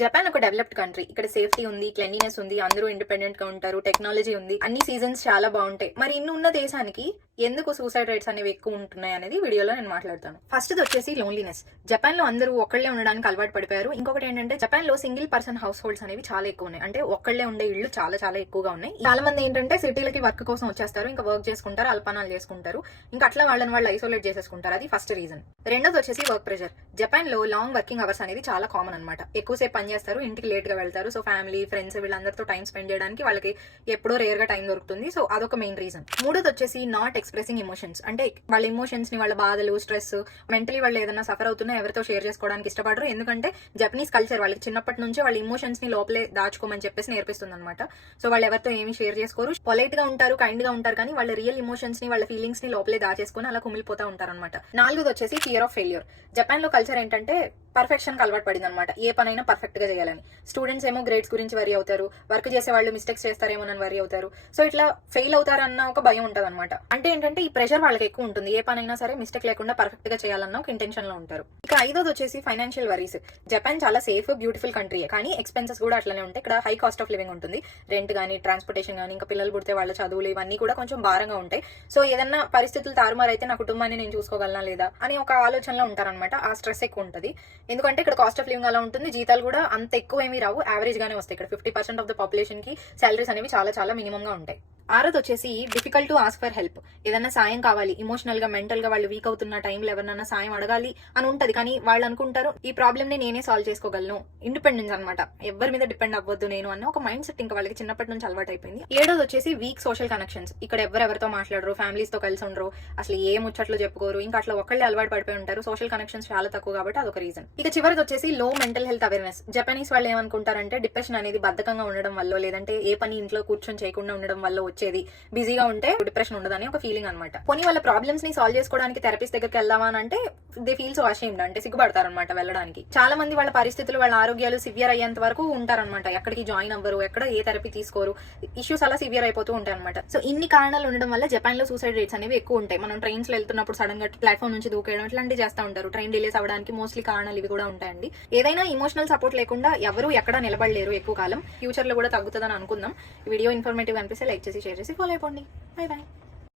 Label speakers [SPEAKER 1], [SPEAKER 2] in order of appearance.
[SPEAKER 1] Japan ఒక developed country ఇక్కడ safety ఉంది క్లెన్లీనెస్ ఉంది అందరూ ఇండిపెండెంట్గా ఉంటారు టెక్నాలజీ ఉంది. అన్ని సీజన్స్ చాలా బాగుంటాయి. మరి ఇన్ని ఉన్న దేశానికి ఎందుకు సూసైడ్ రేట్స్ అనేవి ఎక్కువ ఉంటున్నాయి అనేది వీడియోలో నేను మాట్లాడతాను. ఫస్ట్ వచ్చేసి లోన్లీనెస్ జపాన్లో అందరూ ఒక్కళ్ళే ఉండడానికి అలవాటు పడిపోయారు. ఇంకొకటి ఏంటంటే జపాన్లో సింగిల్ పర్సన్ హౌస్ హోల్డ్స్ అనేవి చాలా ఎక్కువ ఉన్నాయి. అంటే ఒక్కళ్ళే ఉండే ఇళ్ళు చాలా చాలా ఎక్కువగా ఉన్నాయి. చాలా మంది ఏంటంటే సిటీలకి వర్క్ కోసం వచ్చేస్తారు ఇంకా వర్క్ చేసుకుంటారు అల్పనాలు చేసుకుంటారు ఇంకా అట్లా వాళ్ళని వాళ్ళు ఐసోలేట్ చేసేసుకుంటారు. అది ఫస్ట్ రీజన్ రెండోది వచ్చేసి వర్క్ ప్రెషర్ జపాన్లో లాంగ్ వర్కింగ్ అవర్స్ అనేది చాలా కామన్ అనమాట ఎక్కువసేపు పని చేస్తారు ఇంటికి లేట్గా వెళ్తారు. సో ఫ్యామిలీ ఫ్రెండ్స్ వీళ్ళందరితో టైం స్పెండ్ చేయడానికి వాళ్ళకి ఎప్పుడో రేర్గా టైం దొరుకుతుంది. సో అదొక మెయిన్ రీజన్. మూడోది వచ్చేసి నాట్ ఎక్స్ప్రెసింగ్ ఎమోషన్స్ అంటే వాళ్ళ ఎమోషన్స్ని వాళ్ళ బాధలు స్ట్రెస్ మెంటలీ వాళ్ళు ఏదైనా సఫర్ అవుతున్నా ఎవరితో షేర్ చేసుకోవడానికి ఇష్టపడరు. ఎందుకంటే జపనీస్ కల్చర్ వాళ్ళకి చిన్నప్పటి నుంచి వాళ్ళ ఎమోషన్స్ని లోపలే దాచుకోమని చెప్పేసి నేర్పిస్తుంది అనమాట సో వాళ్ళు ఎవరితో ఏమి షేర్ చేసుకోరు. పొలైట్గా ఉంటారు కైండ్గా ఉంటారు కానీ వాళ్ళ రియల్ ఎమోషన్స్ని వాళ్ళ ఫీలింగ్స్ని లోపలే దాచేసుకుని అలా కుమిలిపోతా ఉంటారు అనమాట నాలుగోది వచ్చేసి ఫియర్ ఆఫ్ ఫెయిల్యూర్ జపాన్లో కల్చర్ ఏంటంటే పర్ఫెక్షన్కి అలవాటు పడింది అనమాట ఏ పనైనా పర్ఫెక్ట్గా చేయాలని. స్టూడెంట్స్ ఏమో గ్రేడ్స్ గురించి వరి అవుతారు. వర్క్ చేసే వాళ్ళు మిస్టేక్స్ చేస్తారేమోనని వరి అవుతారు. సో ఇట్లా ఫెయిల్ అవుతారన్న ఒక భయం ఉంటుంది అనమాట అంటే ఏంటంటే ఈ ప్రెషర్ వాళ్ళకి ఎక్కువ ఉంటుంది. ఏ పనైనా సరే మిస్టేక్ లేకుండా పర్ఫెక్ట్గా చేయాలన్న ఒక ఇంటెన్షన్లో ఉంటారు. ఇక ఐదోది వచ్చేసి ఫైనాన్షియల్ వరీస్ జపాన్ చాలా సేఫ్ బ్యూటిఫుల్ కంట్రీ కానీ ఎక్స్పెన్సెస్ కూడా అట్లనే ఉంటాయి. ఇక్కడ హై కాస్ట్ ఆఫ్ లివింగ్ ఉంటుంది. రెంట్ కానీ ట్రాన్స్పోర్టేషన్ కానీ ఇంకా పిల్లలు పుడితే వాళ్ళ చదువులు ఇవన్నీ కూడా కొంచెం భారంగా ఉంటాయి. సో ఏదన్నా పరిస్థితులు తారుమారైతే నా కుటుంబాన్ని నేను చూసుకోగలనా లేదా అని ఒక ఆలోచనలో ఉంటారనమాట ఆ స్ట్రెస్ ఎక్కువ ఉంటుంది. ఎందుకంటే ఇక్కడ కాస్ట్ ఆఫ్ లివింగ్ అలా ఉంటుంది జీతాలు కూడా అంత ఎక్కువ ఏమీ రావు. యావరేజ్ గానే వస్తాయి ఇక్కడ. ఫిఫ్టీ పర్సెంట్ ఆఫ్ ద పాపులేషన్కి సాలరీస్ అనేవి చాలా చాలా మినిమం గా ఉంటాయి. ఆరోది వచ్చేసి difficult to ask for help ఏదైనా సాయం కావాలి ఇమోషనల్గా మెంటల్గా వాళ్ళు వీక్ అవుతున్న టైంలో ఎవరినన్నా సాయం అడగాలి అని ఉంటది. కానీ వాళ్ళు అనుకుంటారు ఈ ప్రాబ్లమ్ని నేనే సాల్వ్ చేసుకోగలను. ఇండిపెండెన్స్ అనమాట ఎవరి మీద డిపెండ్ అవ్వద్దు నేను అన్న ఒక మైండ్ సెట్ ఇంకా వాళ్ళకి చిన్నప్పటి నుంచి అలవాటు అయిపోయింది. ఏడోది వచ్చేసి వీక్ సోషల్ కనెక్షన్స్ ఇక్కడ ఎవరెవరితో మాట్లాడరు ఫ్యామిలీస్తో కలిసి ఉండరు. అసలు ఏ ముచ్చట్లు చెప్పుకోరు. ఇంకా అట్లా ఒకళ్ళే అలవాటు పడిపోయి ఉంటారు. సోషల్ కనెక్షన్స్ చాలా తక్కువ కాబట్టి అదొక రీజన్ ఇక చివరిది వచ్చేసి లో మెంటల్ హెల్త్ అవేర్నెస్ జపనీస్ వాళ్ళు ఏమనుకుంటారంటే డిప్రెషన్ అనేది బద్ధకంగా ఉండడం వల్ల లేదంటే ఏ పని ఇంట్లో కూర్చొని చేయకుండా ఉండడం వల్ల వచ్చేది. బిజీగా ఉంటే డిప్రెషన్ ఉండదని ఒక ఫీలింగ్ అనమాట పోనీ వాళ్ళ ప్రాబ్లమ్స్ని సాల్వ్ చేసుకోవడానికి థెరపిస్ట్ దగ్గరికి వెళ్దామా అని అంటే దే ఫీల్ సో అషేమ్డ్ అంటే సిగ్గుపడతారు అనమాట వెళ్ళడానికి. చాలా మంది వాళ్ళ పరిస్థితులు వాళ్ళ ఆరోగ్యాలు సివియర్ అయ్యేంత వరకు ఉంటారనమాట ఎక్కడికి జాయిన్ అవ్వరు ఎక్కడ ఏ థెరపీ తీసుకోరు ఇష్యూస్ అలా సివియర్ అయిపోతూ ఉంటాయి అనమాట సో ఇన్ని కారణాలు ఉండడం వల్ల జపాన్లో సూసైడ్ రేట్స్ అనేవి ఎక్కువ ఉంటాయి. మనం ట్రైన్స్లో వెళ్తున్నప్పుడు సడన్గా ప్లాట్ఫామ్ నుంచి దూకేయడం ఇట్లాంటివి చేస్తూ ఉంటారు. ట్రైన్ డిలేస్ అవ్వడానికి మోస్ట్లీ కారణాలు ఇవి కూడా ఉంటాయండి. ఏదైనా ఇమోషనల్ సపోర్ట్ లేకుండా ఎవరు ఎక్కడ నిలబడలేరు ఎక్కువ కాలం. ఫ్యూచర్లో కూడా తగ్గుతుందని అనుకుందాం. వీడియో ఇన్ఫర్మేటివ్ అనిపిస్తే లైక్ చేసి షేర్ చేసి ఫాలో అయిపోండి బై బాయ్